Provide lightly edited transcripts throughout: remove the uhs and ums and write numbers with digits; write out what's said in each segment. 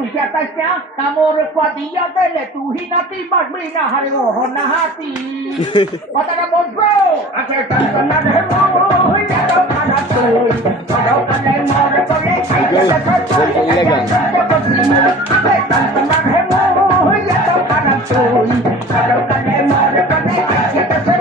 tuya tasya kamor kwadiya dele tu hinati magbina hari oh nahati patara bosro ate tanna de mo ya to kana to kado kane mor kore ate tanna de mo ya to kana to kado kane mor kore ate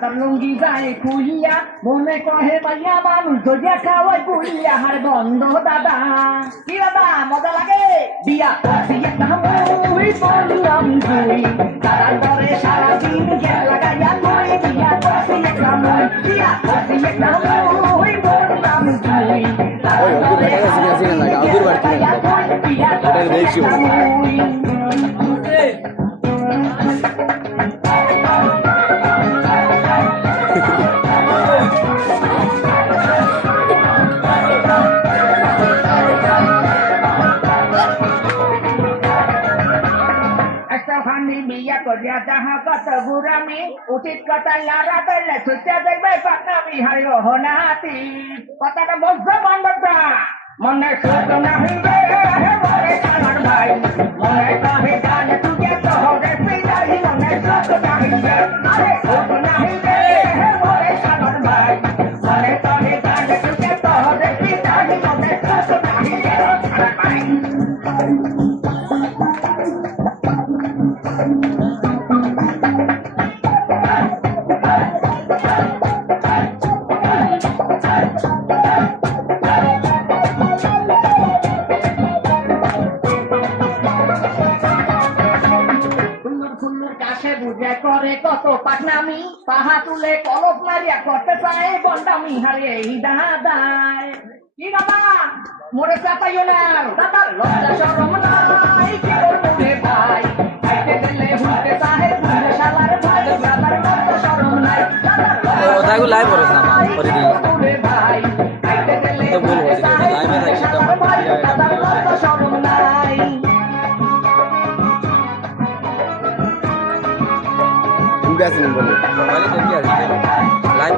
তার লুঙ্গি যায় কুইয়া মনে কহে মাইয়া মানুষ ধরিয়া খাওয়াই কুইয়া হার বন্ধ দাদা কি দাদা মজা লাগে বিয়া মুই বললাম তুই দাদার ঘরে সারাদিন গেল লাগাইয়া তুই বিয়া করছি একটা মুই বিয়া করছি একটা মুই বললাম তুই দাদার ঘরে সারাদিন গেল লাগাইয়া তুই বিয়া করছি একটা মুই যাহা কত বুড়ামি উচিত কথা লারা করলে ছুটে দেখবে পাকামি হারি রহনাতি কথাটা বলছো বন্ধটা মনে সুখ নাহি রে মনে কানার ভাই মনে কাহে গান তুই তো হবে পিলাই মনে সুখ নাহি রে আরে সুখ নাহি রে মনে কানার ভাই মনে কাহে গান তুই তো হবে পিলাই মনে সুখ নাহি রে কানার ভাই কত পাকনামি পাহা তুলে কলপ মারিয়া করতে চায় বন্ডামি হারে এই দাদায় কি দাদা মোরে চাপাইও না দাদার লজ্জা শরম নাই কি করবো রে ভাই খাইতে গেলে হুলতে চাহে পুরে শালার ভাই দাদার লজ্জা শরম নাই দাদার ওটাগুলো লাইভ করে না করে দিই রে ভাই খাইতে গেলে হুলতে চাহে পুরে শালার ভাই দাদার লজ্জা শরম নাই Ugas ni